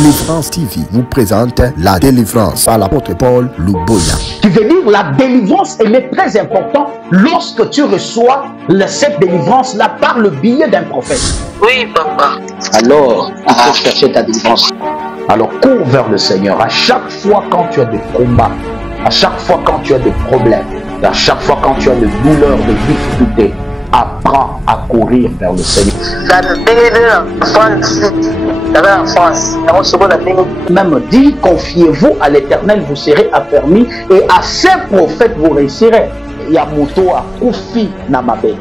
Délivrance TV vous présente la délivrance par l'apôtre Paul Luboya. Tu veux dire, la délivrance, elle est très importante lorsque tu reçois cette délivrance-là par le biais d'un prophète. Oui, papa. Alors, il faut chercher ta délivrance. Alors, cours vers le Seigneur. À chaque fois quand tu as des combats, à chaque fois quand tu as des problèmes, à chaque fois quand tu as des douleurs, des difficultés, apprends à courir vers le Seigneur. Même dit, confiez-vous à l'Éternel, vous serez affermis, et à ces prophètes vous réussirez. Yamoto a Koufi Namabe.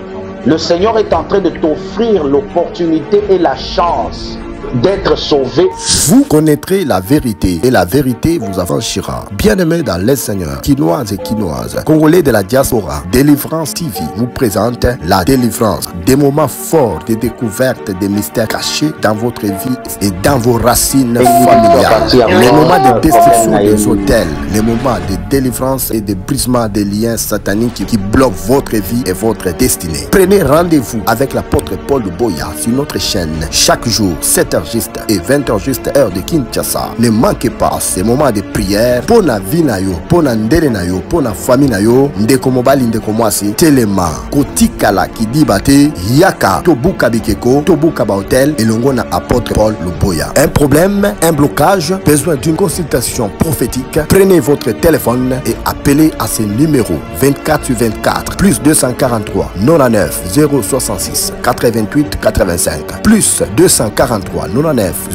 Le Seigneur est en train de t'offrir l'opportunité et la chance d'être sauvé. Vous connaîtrez la vérité et la vérité vous affranchira. Bien-aimés dans les Seigneurs, Quinoises et Quinoises, Congolais de la diaspora, Délivrance TV vous présente la délivrance. Des moments forts de découverte des mystères cachés dans votre vie et dans vos racines familiales. Les moments de destruction des hôtels, les moments de délivrance et de brisement des liens sataniques qui bloquent votre vie et votre destinée. Prenez rendez-vous avec l'apôtre Paul Luboya sur notre chaîne chaque jour, 7h juste et 20h juste heure de Kinshasa. Ne manquez pas ces moments de prière pour la vie na yo, pour la ndele na yo, pour la famille na yo. Ndeko mobali ndeko mwasi telema kotikala kidibate yaka tobuka bikeko tobuka ba hotel elongo na apôtre Paul Luboya. Un problème, un blocage, besoin d'une consultation prophétique? Prenez votre téléphone et appelez à ce numéro 24/24 plus 243 99 066 88 85 plus 243 99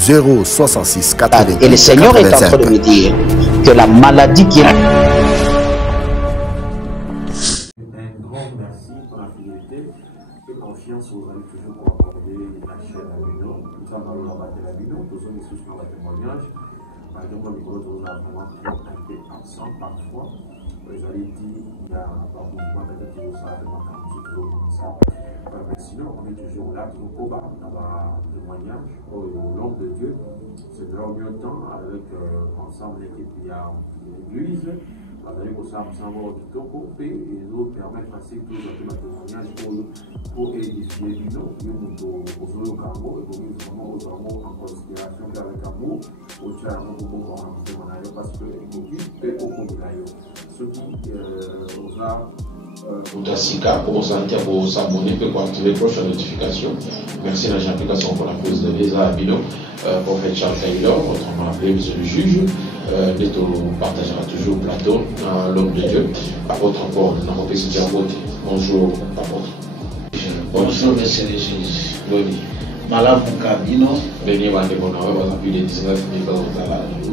066 88. Et le Seigneur 85. Est en train de me dire que la maladie qui est... Un grand merci pour la fidélité et confiance vous avez toujours pour accorder la chaîne à Bino. Nous sommes dans le rabat de la Bino, nous sommes ici sur le témoignage. Par exemple, nous avons vraiment été ensemble parfois. Vous avez dit, il y a un mouvement peut-être que ça a fait comme ça. Mais sinon, on est toujours là, toujours pour dans un témoignage au nom de Dieu. C'est de leur mieux temps avec ensemble l'équipe qui a l'église. Avec aussi ensemble du temps pour paix et nous permettre ainsi que tous les témoignages pour édifier du nom. Nous au Congo et nous vraiment en considération avec amour. Au Tchad, nous pouvons en témoigner parce que nous paix au Congo. Ce qui nous a Sika pour s'abonner pour activer la prochaine notification. Merci à l'application pour la prise de Léza Abino, prophète Charles Taylor, autrement appelé monsieur le juge. Nous partagera toujours plateau, l'homme de Dieu. Apôtre Paul, nous avons fait bonjour, apôtre. Bonjour, monsieur le juge. Boni. Malam Mukabino.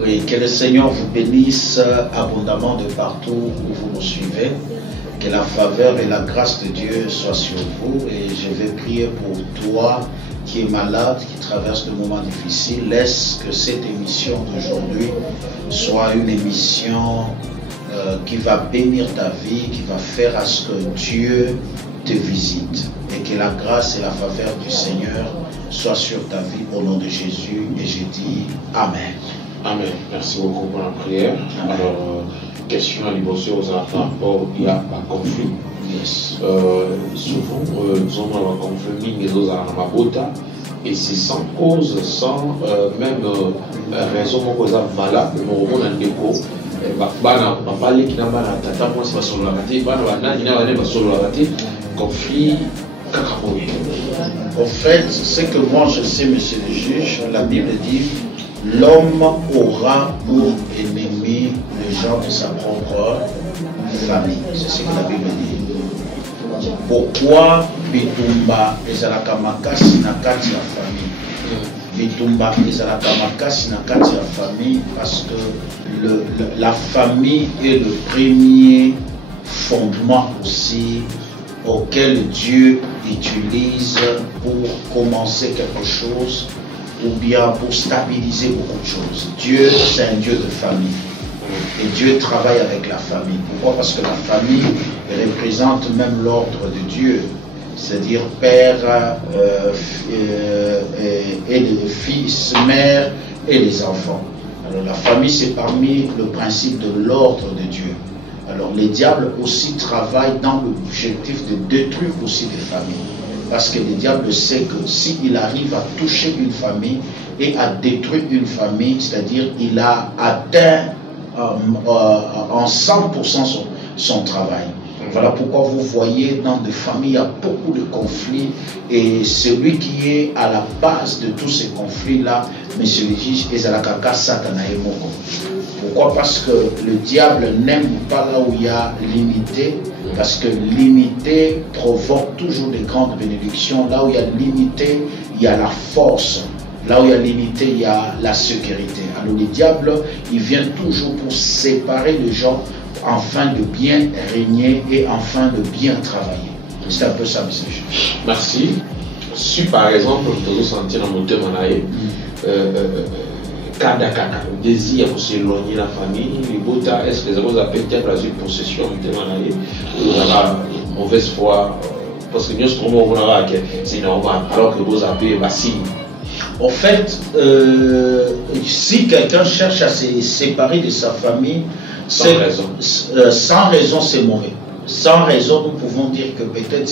Oui, que le Seigneur vous bénisse abondamment de partout où vous nous suivez. Que la faveur et la grâce de Dieu soient sur vous. Et je vais prier pour toi qui es malade, qui traverse de moments difficiles. Laisse que cette émission d'aujourd'hui soit une émission qui va bénir ta vie, qui va faire à ce que Dieu te visite. Et que la grâce et la faveur du Seigneur soient sur ta vie au nom de Jésus. Et je dis Amen. Amen. Merci beaucoup pour la prière. Amen. Alors, question à l'émotion aux enfants, il y a un conflit. Yes. Souvent, nous avons un conflit, mais nous avons un bota. Et c'est sans cause, sans même raison, nous avons malade, nous avons un déco. Conflit. En fait, ce que moi je sais, monsieur le juge, la Bible dit l'homme aura pour ennemi les gens de sa propre famille. C'est ce que la Bible dit. Pourquoi Bitumba ezalaka makasi na kati ya famille? Bitumba ezalaka makasi na kati ya famille parce que la famille est le premier fondement aussi auquel Dieu utilise pour commencer quelque chose ou bien pour stabiliser beaucoup de choses. Dieu, c'est un Dieu de famille. Et Dieu travaille avec la famille. Pourquoi? Parce que la famille représente même l'ordre de Dieu. C'est-à-dire père et les fils, mère et les enfants. Alors la famille, c'est parmi le principe de l'ordre de Dieu. Alors les diables aussi travaillent dans l'objectif de détruire aussi des familles. Parce que le diable sait que s'il arrive à toucher une famille et a détruit une famille, c'est-à-dire il a atteint en 100% son travail. Voilà pourquoi vous voyez dans des familles, il y a beaucoup de conflits et celui qui est à la base de tous ces conflits-là, monsieur le juge, est Zalakaka Satana et Moko. Pourquoi? Parce que le diable n'aime pas là où il y a l'unité, parce que l'unité provoque toujours des grandes bénédictions. Là où il y a l'unité, il y a la force. Là où il y a l'unité, il y a la sécurité. Alors le diable, il vient toujours pour séparer les gens afin de bien régner et afin de bien travailler. C'est un peu ça, monsieur. Merci. Si par exemple, vous vous sentez dans mon thème, le désir pour s'éloigner de la famille, est-ce que vous avez peut-être la possession ou la mauvaise foi? Parce que nous sommes c'est normal, alors que vous avez un signe. En fait, si quelqu'un cherche à se séparer de sa famille, sans raison, c'est mauvais. Sans raison, nous pouvons dire que peut-être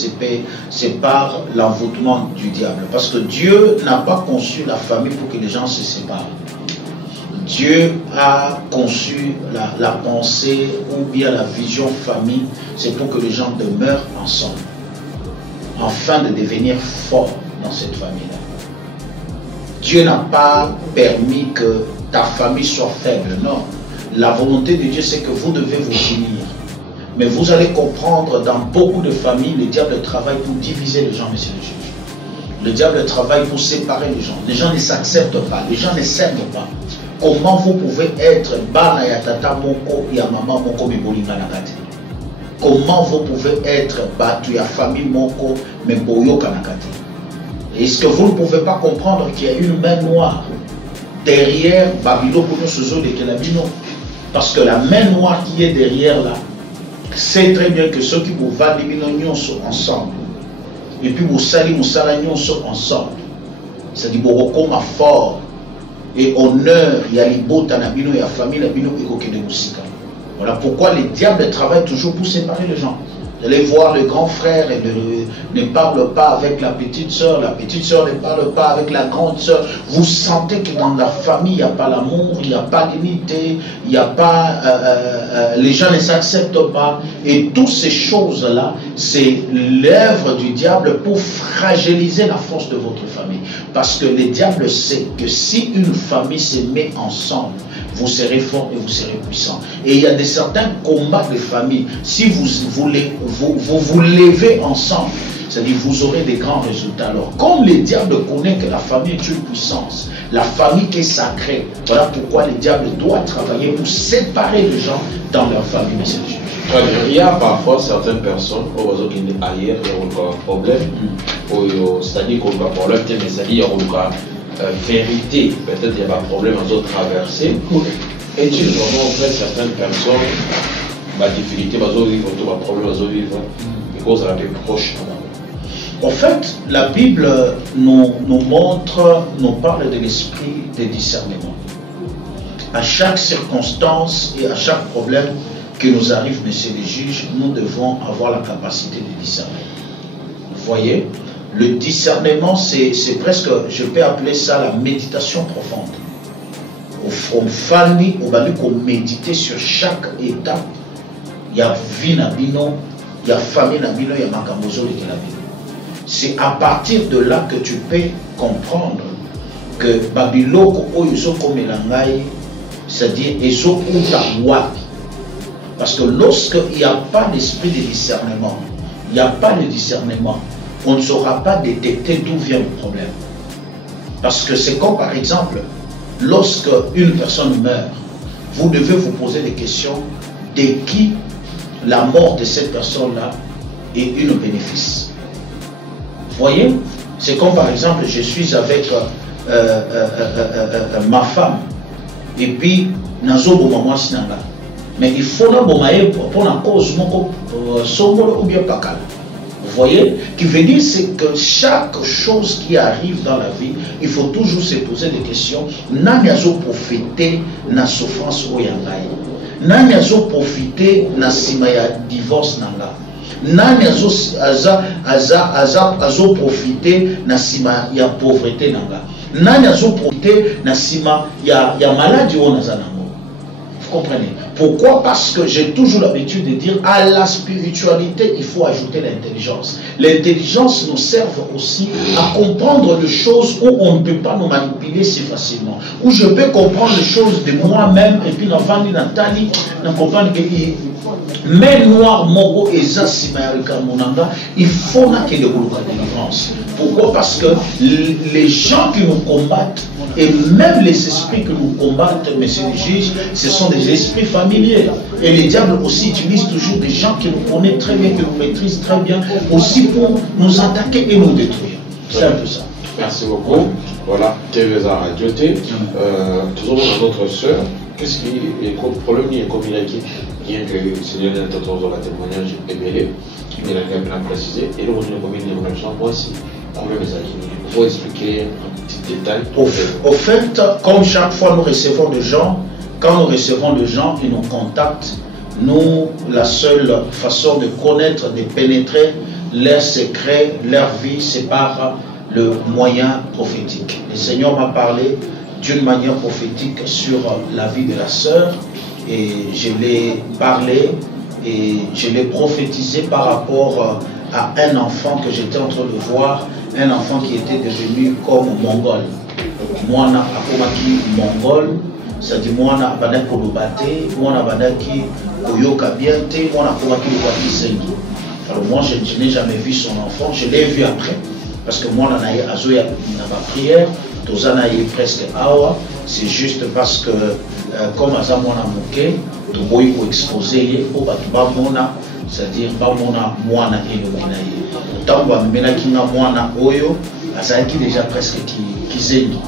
c'est par l'envoûtement du diable. Parce que Dieu n'a pas conçu la famille pour que les gens se séparent. Dieu a conçu la pensée ou bien la vision famille, c'est pour que les gens demeurent ensemble, afin de devenir forts dans cette famille-là. Dieu n'a pas permis que ta famille soit faible, non. La volonté de Dieu, c'est que vous devez vous unir. Mais vous allez comprendre, dans beaucoup de familles, le diable travaille pour diviser les gens, monsieur le juge. Le diable travaille pour séparer les gens. Les gens ne s'acceptent pas, les gens ne s'aiment pas. Comment vous pouvez être bana ya tata moko ya maman moko mibolinga nakate? Comment vous pouvez être batu ya famille moko mais boyoka nakate? Est-ce que vous ne pouvez pas comprendre qu'il y a une main noire derrière Babylone pour nous sozo de Kelabino? Parce que la main noire qui est derrière là, c'est très bien que ceux qui vous vendent sont ensemble. Et puis vous salez sont ensemble. C'est-à-dire que vous comme fort et honneur, il y a les beaux tanabino, il y a la famille, et de musika. Voilà pourquoi les diables travaillent toujours pour séparer les gens. Vous allez voir le grand frère et ne parle pas avec la petite soeur ne parle pas avec la grande soeur. Vous sentez que dans la famille, il n'y a pas l'amour, il n'y a pas l'unité, il n'y a pas... les gens ne s'acceptent pas. Et toutes ces choses-là, c'est l'œuvre du diable pour fragiliser la force de votre famille. Parce que le diable sait que si une famille se met ensemble, vous serez fort et vous serez puissant. Et il y a certains combats de famille. Si vous vous levez ensemble, c'est-à-dire vous aurez des grands résultats. Alors, comme le diable connaît que la famille est une puissance, la famille est sacrée, voilà pourquoi le diable doit travailler pour séparer les gens dans leur famille. Il y a parfois certaines personnes qui sont ailleurs, il y a un problème, c'est-à-dire qu'il y a un problème, mais c'est-à-dire qu'il y a une vérité, peut-être il y a un problème à d'autres traversées. Est-il vraiment vrai certaines personnes, ma difficulté, ma problème, et cause la plus proche? En fait, la Bible nous montre, nous parle de l'esprit de discernement. À chaque circonstance et à chaque problème qui nous arrive, messieurs les juges, nous devons avoir la capacité de discerner. Vous voyez, le discernement, c'est presque, je peux appeler ça la méditation profonde. Au famille, on va méditer sur chaque étape. Il y a vie nabino, il y a famille nabino, il y a makamozo de nabino. C'est à partir de là que tu peux comprendre que Babyloko oyoso komelangai, c'est-à-dire ezo uta wapi. Parce que lorsqu'il n'y a pas d'esprit de discernement, il n'y a pas de discernement, on ne saura pas détecter d'où vient le problème. Parce que c'est comme par exemple, lorsque une personne meurt, vous devez vous poser des questions de qui la mort de cette personne-là est une bénéfice. Vous voyez, c'est comme par exemple, je suis avec ma femme, et puis, mais il faut pour la cause ou bien pas calme. Vous voyez, qui veut dire c'est que chaque chose qui arrive dans la vie, il faut toujours se poser des questions. Nani azo profiter na souffrance ou yangai. Nani azo profiter na sima ya divorce nanga. Nani azo profiter na sima ya pauvreté nanga. nani azo profiter na sima ya maladie on azanango. Vous comprenez? Pourquoi? Parce que j'ai toujours l'habitude de dire à la spiritualité, il faut ajouter l'intelligence. L'intelligence nous sert aussi à comprendre les choses où on ne peut pas nous manipuler si facilement. Où je peux comprendre les choses de moi-même et puis dans Vandi Nathalie, dans comprendre que mais noir mogo et monanga, il faut que de délivrance. Pourquoi? Parce que les gens qui nous combattent et même les esprits que nous combattent, messieurs les juges, ce sont des esprits familiers. Et les diables aussi utilisent toujours des gens qui nous connaissent très bien, qui nous maîtrisent très bien, aussi pour nous attaquer et nous détruire. C'est un peu ça. Merci beaucoup. Voilà, Teresa Adioté. Toujours dans notre sœur, qu'est-ce qui est le problème? Il y a comme il a dit, bien que le Seigneur n'a pas dans le témoignage émêlé, il a quand même précisé, et le revenu comme il est en même temps, moi aussi. Il faut expliquer un petit détail. Au fait, comme chaque fois nous recevons des gens, quand nous recevons des gens qui nous contactent, nous, la seule façon de connaître, de pénétrer leurs secrets, leur vie, c'est par le moyen prophétique. Le Seigneur m'a parlé d'une manière prophétique sur la vie de la sœur et je l'ai parlé et je l'ai prophétisé par rapport à un enfant que j'étais en train de voir, un enfant qui était devenu comme mongol. Moi, on a akomaki mongol, c'est-à-dire moi, on a bandaki kolobate, moi, on a bandaki koyoka bien te, moi, on a akomaki lobaki sengi. Alors moi, je n'ai jamais vu son enfant, je l'ai vu après. Parce que moi, on a eu azoya dans ma prière, tous on a eu presque awa. C'est juste parce que, comme Azam on a moqué, tout le monde exposé, c'est-à-dire, pas moi, et le minaye. Autant que je suis mwana oyo, azaki déjà presque qui zengi.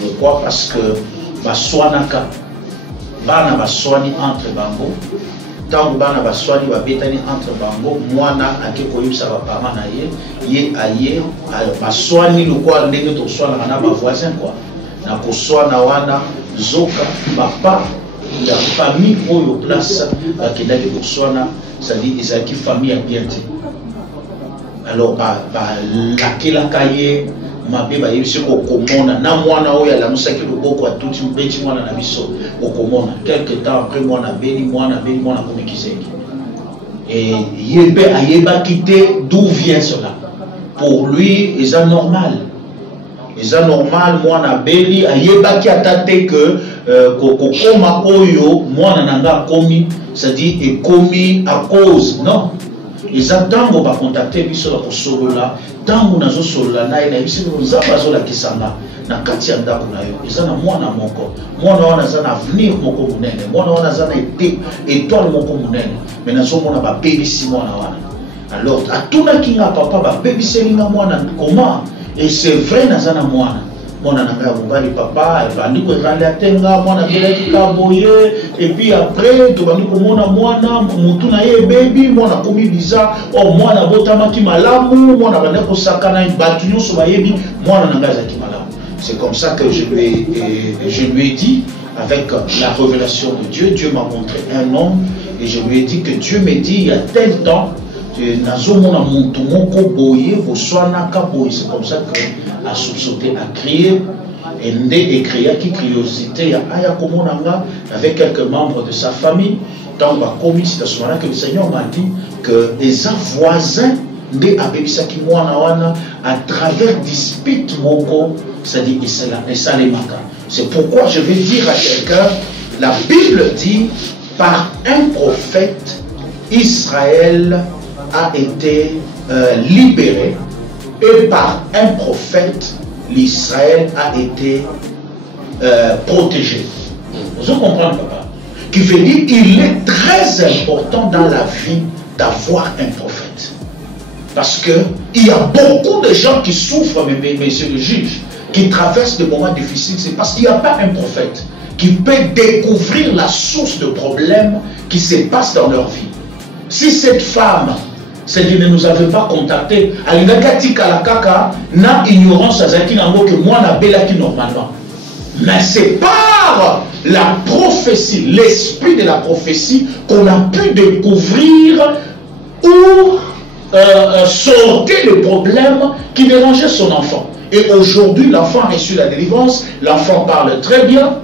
Pourquoi? Parce que baswanaka, bana baswani entre bango. Tant que bana baswani babetani entre bango, mwana ake koyusa ba parents na ye aye baswani lokwa ndenge to swana na ba voisin quoi. Na ko swana wana zoka papa la famille oyo place akendaki ko swana, c'est-à-dire ezaki famille bien te. Alors la kaye mabe ba yebisi ko komona na mwana oyo ala musaki loboko atuti mbeti mwana na biso okomona quelque temps après mwana beli mwana komikizeki et yebe ayeba quitter d'où vient cela. Pour lui c'est normal, mwana beli ayeba ki atate que kokoma oyo mwana nanga komi, c'est-à-dire et komi à cause non. Ils attendent qu'on va contacter biso la kosolola tangu nazo solola na ina biso nzamba zola kisanga na kati ya ndako na yo ezana mwana moko mwana wana zana avenir moko munene mwana wana zana étoile moko munene mais nazo mona ba bebisi mwana wana. Alors atuna kinga papa ba bebisi linga mwana comment? Et c'est vrai nazana mwana mwana nanga mobali papa ebandi ko rale atenga mwana belaki kaboye et puis après to bandi ko mona mwana mutu na ye baby mwana komi biza o mwana botamaki malamu mwana bandi ko sakana batu nyonso bayebi mwana nanga zaki malamu. C'est comme ça que je lui ai dit avec la révélation de Dieu. Dieu m'a montré un homme et je lui ai dit que Dieu me dit il y a tel temps nazomona muntu moko boye boswana kaboye. C'est comme ça que a soupçonné, a crié, et créé qui curiosité à Komonanga avec quelques membres de sa famille. Tant que c'est à ce moment-là que le Seigneur m'a dit que les voisins de Abebisaki Mwana à travers dispute moko, c'est-à-dire Isalemaka. C'est pourquoi je vais dire à quelqu'un, la Bible dit, par un prophète, Israël a été libéré. Et par un prophète, l'Israël a été protégé. Vous comprenez, papa? Qui veut dire qu'il est très important dans la vie d'avoir un prophète. Parce qu'il y a beaucoup de gens qui souffrent, messieurs les juges, qui traversent des moments difficiles. C'est parce qu'il n'y a pas un prophète qui peut découvrir la source de problèmes qui se passent dans leur vie. Si cette femme, c'est-à-dire ne nous avait pas contacté, alingakati kalakaka na ignorance azaki nango que moi na belaki normalement. Mais c'est par la prophétie, l'esprit de la prophétie qu'on a pu découvrir où sortait le problème qui dérangeait son enfant. Et aujourd'hui, l'enfant a reçu la délivrance, l'enfant parle très bien,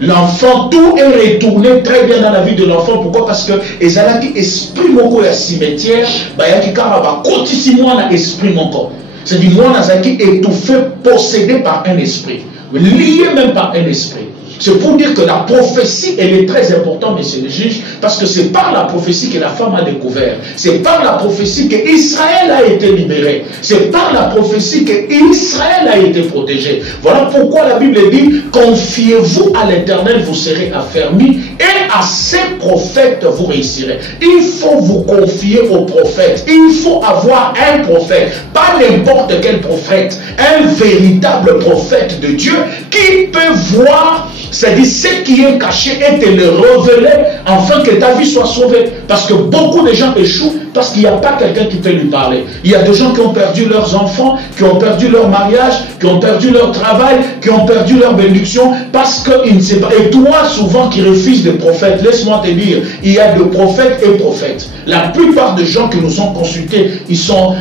l'enfant, tout est retourné très bien dans la vie de l'enfant. Pourquoi? Parce que les alaki esprit moko ya cimetière, bayaki kara ba kotisi mwana esprit moko. C'est-à-dire mwana zaki étouffé, possédé par un esprit, lié même par un esprit. C'est pour dire que la prophétie, elle est très importante, messieurs les juges, parce que c'est par la prophétie que la femme a découvert. C'est par la prophétie que Israël a été libéré. C'est par la prophétie que Israël a été protégé. Voilà pourquoi la Bible dit, confiez-vous à l'Éternel, vous serez affermis, et à ses prophètes, vous réussirez. Il faut vous confier aux prophètes. Il faut avoir un prophète, pas n'importe quel prophète, un véritable prophète de Dieu qui peut voir, c'est-à-dire ce qui est caché, et te le révéler afin que ta vie soit sauvée. Parce que beaucoup de gens échouent parce qu'il n'y a pas quelqu'un qui peut lui parler. Il y a des gens qui ont perdu leurs enfants, qui ont perdu leur mariage, qui ont perdu leur travail, qui ont perdu leur bénédiction parce qu'ils ne savent pas. Et toi, souvent, qui refuses des prophètes, laisse-moi te dire, il y a de prophètes et prophètes. La plupart des gens qui nous ont consultés, ils sont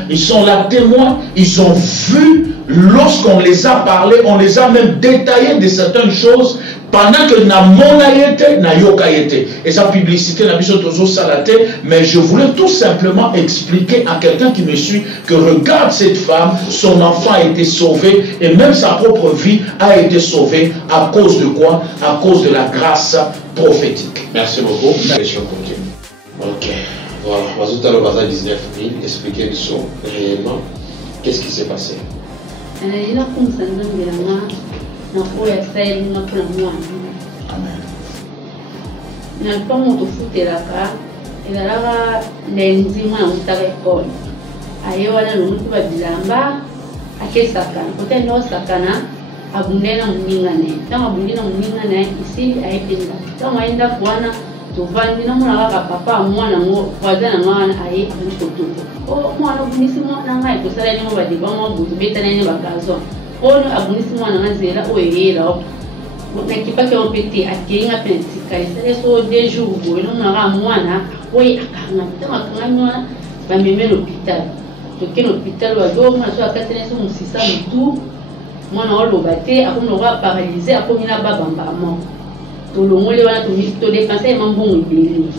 là témoins, ils ont vu, lorsqu'on les a parlé, on les a même détaillé de certaines choses pendant que na monayete na yokayete. Et sa publicité n'a biso tozo salate, mais je voulais tout simplement expliquer à quelqu'un qui me suit que regarde cette femme, son enfant a été sauvé et même sa propre vie a été sauvée à cause de quoi? À cause de la grâce prophétique. Merci beaucoup. Ok. Voilà. Bazouta le bazar 19 000. Expliquez-nous réellement qu'est-ce qui s'est passé. Amen. Nalikuwa mutufutelaka elalaka nenzimwa na mutaka ekole aye wana nomutu babilamba akesakana kote ndo sakana abundena muningane tama abundena muningane isi ayependa tama aenda kuana tuvandi na mwana kaka papa mwana mo wazana mwana aye abunikotuko o mwana bunisi mwana ngai kusala ni mo badiba mo butu betana ni bakazo ono abunisi mwana ngazela oyela na kipake opete akenga pentika isale so deux jours bo no mwana mwana oye akanga tama kanga ba meme l'hôpital to ke l'hôpital wa do mwana so akatene so musisa mutu mwana oloba te akonoka paralysé akomina babamba mo tolongole wana to dépenser mambongo ebele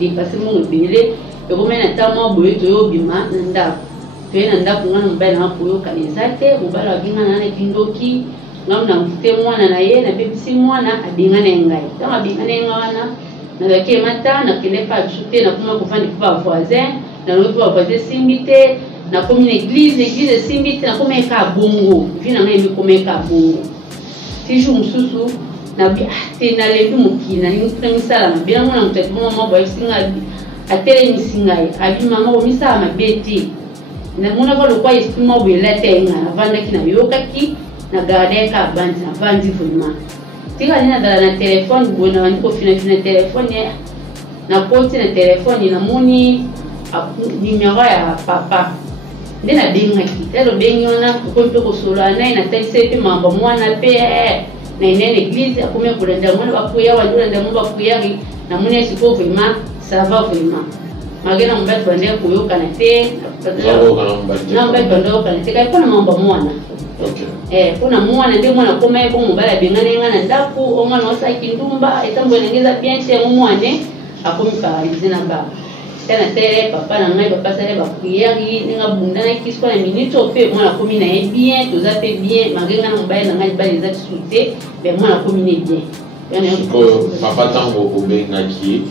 dépenser mambongo ebele ekomena tama boye toyobima na ndako toye na ndako ngana mobali na koyoka eza te mobali abingana na kindoki ngamna mfute mwana na ye na bebisi mwana abingana ngai tama abingana ngai wana na bake mata na kende pa chute na kuma kufandi kwa voisin na loto wa voisin simbite na komi na église simbite na komi ka bongo vina ngai mi komi ka bongo tiju mususu na bi atena lebi mukina ni msala na bien mwana mtatu mama boy singa atele misinga abi mama ko misala mabeti na mona ko lokwa istima bwela tenga avanda kina yokaki na garder ka bandi na bandi vraiment tika nina dala na telefone bona wani ko fina telefone na koti na telefone na moni numéro ya papa ndena benga kitelo benyona ko ko solo na ina taisete mambo mwana pe na inene église akomya kulenda mwana bakuya wandula ndamu bakuyari na mune siko vraiment ça va vraiment magena mbatu bande kuyoka na te na mbatu bande kana te kai kuna mambo mwana kuna mwana ndi mwana koma yebo mubala bengane ngana ndaku omwana osaki ndumba etambo nengeza bien chez mwana akomika izina baba tena te papa na ngai papa sale bakuyari ninga bundana kiswa na minute ope mwana komi na bien toza pe bien magenga na mobali na ngai bali za soute be mwana komi ne bien ko papa tango obenga ki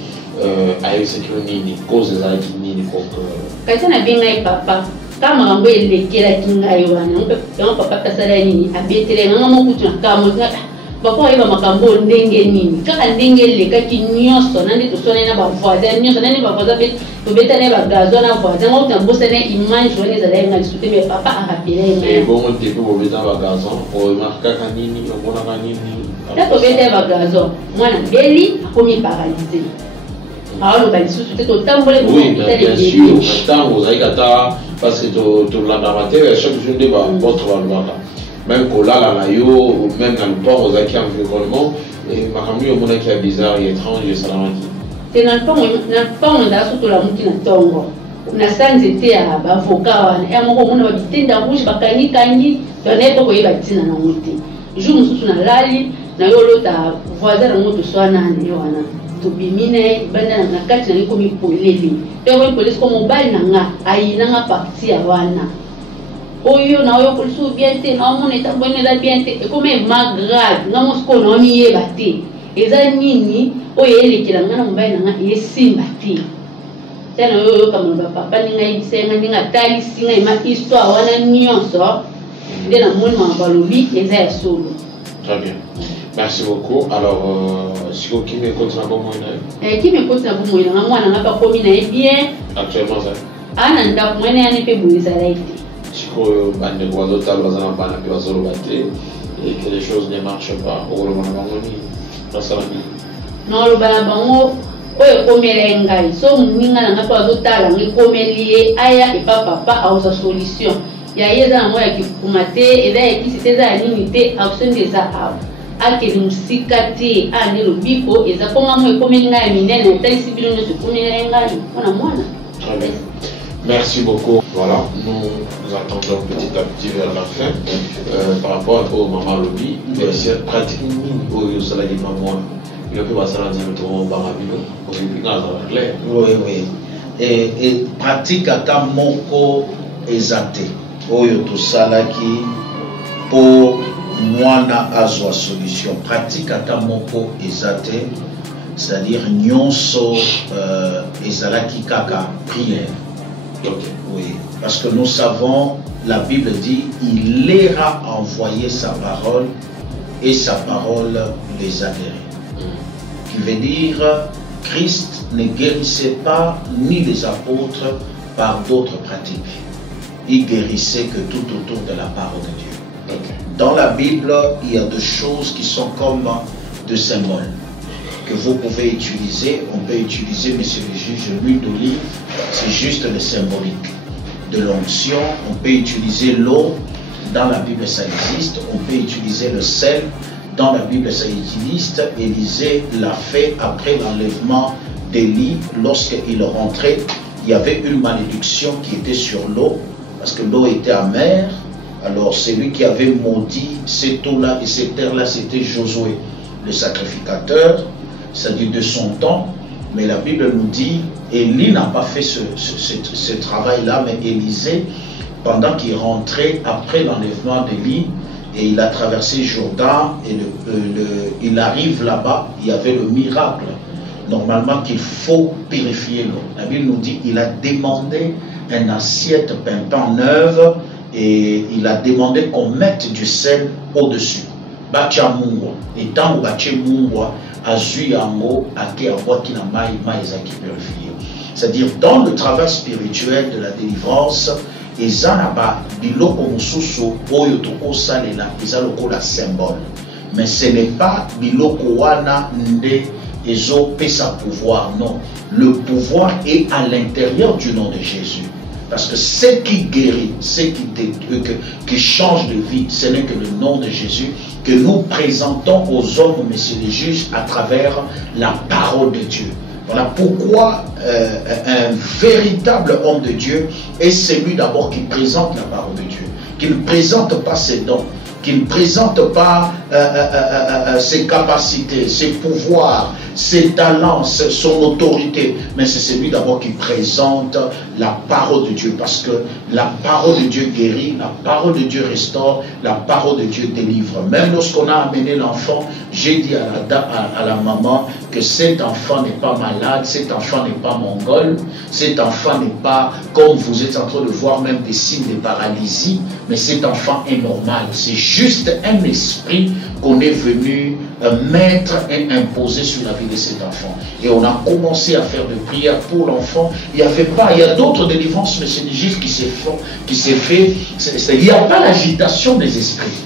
ayo sekironi ni cause za nini ko kaita na benga papa kama ngambo elekela kingai wana ngambo papa kasala nini abetere ngamo kutu kamo papa iba makambo ndenge nini kaka ndenge leka kinyoso nandi tosone na ba voisin nyoso nani ba voisin be to beta ne ba gazo na voisin ngo tambosa ne image woni za lenga lisute be papa arapele ngai bon te ko beta ba gazo o marka kanini o bona kanini to beta ba gazo mwana beli akomi paralysé alors ba lisute to tambole mo bien sûr tango zaikata parce que to la dramatique à chaque jour de ba contre ba même kolala na yo même dans le port aux acquis environnement et makambi au monde qui est bizarre et étrange et salamaki c'est dans le port on a surtout la mouti na tongo na sanzete ya bavoka wana ya moko mona babitenda rouge bakangi kangi tone to koyeba tina na mote jour mususu na lali na yo lota voisin na moto swana ne wana to bimine banda na kati na ko mi polele pe ko police ko mobile na nga ayina nga parti ya wana oyo na oyo police bien te na mona ta bonne la bien te e comme magrave nga mosko na mi yeba te eza nini oyo elekela nga na mobile na nga yesimba te tena oyo kama papa ninga ibisenga ninga tali singa ima histoire wana nyonso nde na moni ma balobi eza ya solo. Très bien. Merci beaucoup. Alors, si vous qui m'écoutez na bomo ina qui m'écoute na bomo ina mwana nga pa komi na bien actuellement ça ana nda mwana ya nepe buiza laiti siko bande kwa zotal bazana bana pe bazolo baté et que les choses ne marchent pas au moment bangoni basalami non lo bana bango oyo komela ngai so muninga na ngato azotala ngi komelie aya e papa ausa solution ya yeza na moya kikumate eza ekisite za nini te absende za awa akeli musika te ane lobiko eza konga mo ekomeli ngai minene na talisi bilo nyo komela ngai mwana mwana. Merci beaucoup. Voilà, nous attendons petit à petit vers la fin. Par rapport au maman lobby, c'est pratiquement au salaire de maman. Il y a plus de salaire de oui, oui. Et pratique à ta moko ezate. Oyo to salaki pour moi na azwa solution. Pratique à ta moko ezate, c'est-à-dire nyonso ezalaki kaka prière. Okay. Oui, parce que nous savons, la Bible dit, il leur a envoyé sa parole et sa parole les a guéris. Qui veut dire, Christ ne guérissait pas ni les apôtres par d'autres pratiques. Il guérissait que tout autour de la parole de Dieu. Okay. Dans la Bible, il y a des choses qui sont comme des symboles que vous pouvez utiliser. On peut utiliser, monsieur le juge, l'huile d'olive, c'est juste le symbolique de l'onction. On peut utiliser l'eau, dans la Bible ça existe. On peut utiliser le sel, dans la Bible ça existe. Élisée l'a fait après l'enlèvement d'Élie. Lorsqu'il rentrait, il y avait une malédiction qui était sur l'eau, parce que l'eau était amère. Alors celui qui avait maudit cette eau-là et cette terre-là, c'était Josué, le sacrificateur, c'est-à-dire de son temps. Mais la Bible nous dit, Élie n'a pas fait ce travail-là, mais Élisée, pendant qu'il rentrait après l'enlèvement d'Élie, et il a traversé Jourdain, et il arrive là-bas, il y avait le miracle, normalement qu'il faut purifier l'eau. La Bible nous dit, il a demandé une assiette pimpant neuve, et il a demandé qu'on mette du sel au-dessus. Bacha mungwa, et tant bacha mungwa, c'est-à-dire dans le travail spirituel de la délivrance, symbole. Mais ce n'est pas biloko wana nde ezo pesa pouvoir, non. Le pouvoir est à l'intérieur du nom de Jésus. Parce que ce qui guérit, ce qui change de vie, ce n'est que le nom de Jésus que nous présentons aux hommes, messieurs les juges, à travers la parole de Dieu. Voilà pourquoi un véritable homme de Dieu est celui d'abord qui présente la parole de Dieu, qui ne présente pas ses dons, qui ne présente pas ses capacités, ses pouvoirs, ses talents, son autorité, mais c'est celui d'abord qui présente la parole de Dieu, parce que la parole de Dieu guérit, la parole de Dieu restaure, la parole de Dieu délivre. Même lorsqu'on a amené l'enfant, j'ai dit à la maman que cet enfant n'est pas malade, cet enfant n'est pas mongol, cet enfant n'est pas, comme vous êtes en train de voir, même des signes de paralysie, mais cet enfant est normal. C'est juste un esprit qu'on est venu mettre et imposer sur la vie de cet enfant. Et on a commencé à faire des prières pour l'enfant. Il y a d'autres délivrances, mais c'est juste qui s'est fait. Il n'y a pas l'agitation des esprits.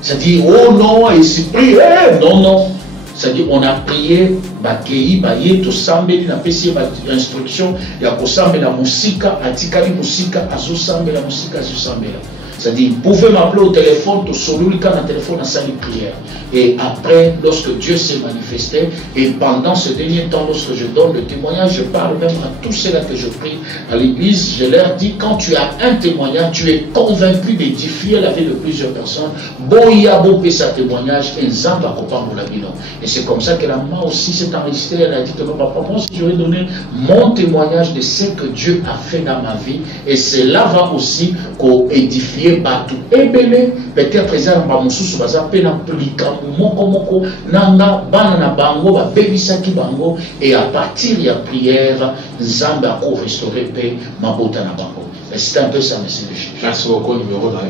C'est-à-dire, oh non, esprit, non, non. C'est-à-dire, on a prié, bakei, baye, to sambe, na pesi instruction, ya ko sambe la musika, atikali musika, azo sambe la musika, azo sambe la. C'est-à-dire, vous pouvez m'appeler au téléphone, au solo, quand un téléphone a salle de prière. Et après, lorsque Dieu s'est manifesté, et pendant ce dernier temps, lorsque je donne le témoignage, je parle même à tous ceux-là que je prie à l'église, je leur dis, quand tu as un témoignage, tu es convaincu d'édifier la vie de plusieurs personnes, sa témoignage, et c'est comme ça que la maman aussi s'est enregistrée, elle a dit que non, papa, moi aussi je vais donner mon témoignage de ce que Dieu a fait dans ma vie, et cela va aussi édifier Batou. Et belé, peut-être les gens vont se faire moko nanga bana bango ba bebisaki bango, et à partir de la prière Zamba a restaurer paix mabota na bango. C'est un peu ça, monsieur le juge. Merci beaucoup. Numéro là.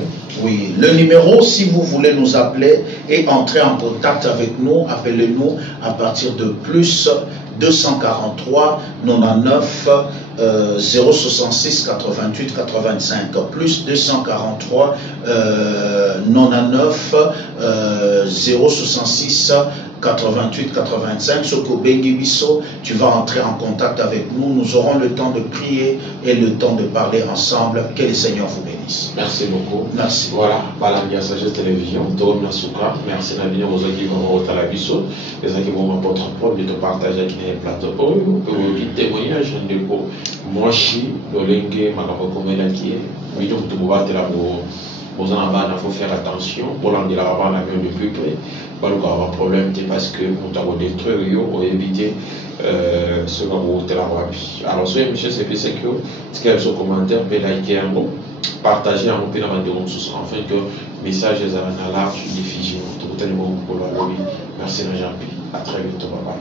Oui, le numéro, si vous voulez nous appeler et entrer en contact avec nous, appelez-nous à partir de plus 243 99 066 88 85, plus 243 99 066 88 85. Soko Bengi Bisso, tu vas entrer en contact avec nous. Nous aurons le temps de prier et le temps de parler ensemble. Que le Seigneur vous bénisse. Merci beaucoup. Merci. Voilà, Balangia Sagesse Télévision. Merci Navino Mozaki Vamorota Labisso. Les gens qui vont m'apporter un point de te partager avec les plateaux. Qui témoignage de moi, chi, Lolenge, Makamokomela qui est. Oui, donc, tu vas te la il faut faire attention. Pour l'anglais, la de plus près. Il y a un problème parce que nous avons détruit ou éviter ce qu'on va la alors, soyez monsieur, c'est que ce qu'il y a sur commentaire, peut liker un mot, partager un mot, puis afin que le message est à la large diffusion. Merci, Jean-Pierre. À très vite. Bye.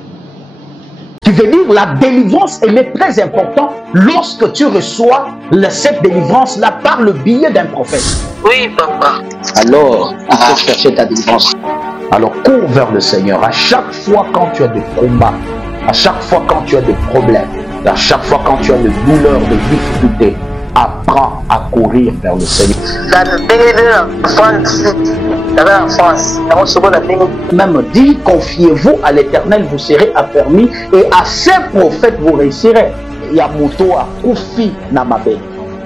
Tu veux dire, la délivrance, elle est très importante lorsque tu reçois cette délivrance-là par le biais d'un prophète. Oui, papa. Alors, il faut chercher ta délivrance. Alors, cours vers le Seigneur. À chaque fois quand tu as des combats, à chaque fois quand tu as des problèmes, à chaque fois quand tu as des douleurs, des difficultés, apprends à courir vers le Seigneur. Même dit, confiez-vous à l'Éternel, vous serez affermis, et à ses prophètes vous réussirez. Yamuto a Koufi Namabe.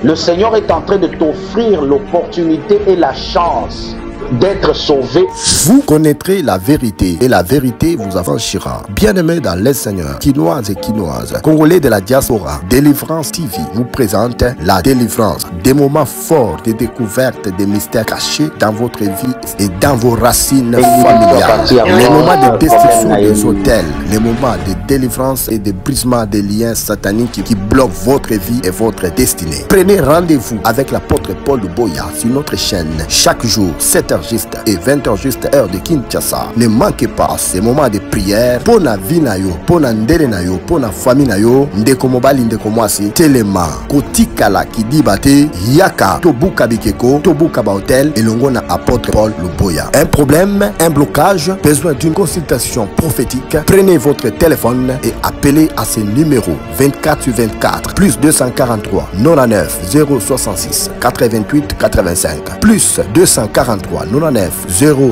Le Seigneur est en train de t'offrir l'opportunité et la chance d'être sauvé. Vous connaîtrez la vérité et la vérité vous affranchira. Bien-aimés dans les Seigneurs, Quinoises et Quinoises, Congolais de la diaspora, Délivrance TV vous présente la délivrance, des moments forts de découverte des mystères cachés dans votre vie et dans vos racines familiales. Les moments de destruction des hôtels, les moments de délivrance et de brisement des liens sataniques qui bloquent votre vie et votre destinée. Prenez rendez-vous avec l'apôtre Paul Boya sur notre chaîne chaque jour, 7h juste et 20h juste heure de Kinshasa. Ne manquez pas ces moments de prière pour la vie na yo, pour la ndere na yo, pour la famille na yo. Ndeko mobali ndeko mwasi telema kotikala kidibate yaka tobuka bikeko tobuka ba hotel elongo na apôtre Paul Luboya. Un problème, un blocage, besoin d'une consultation prophétique. Prenez votre téléphone et appelez à ce numéro 24/24 plus 243 99 066 88 85 plus 243 99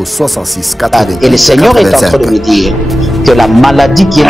066 88. Et le Seigneur 85. Est en train de me dire que la maladie qui est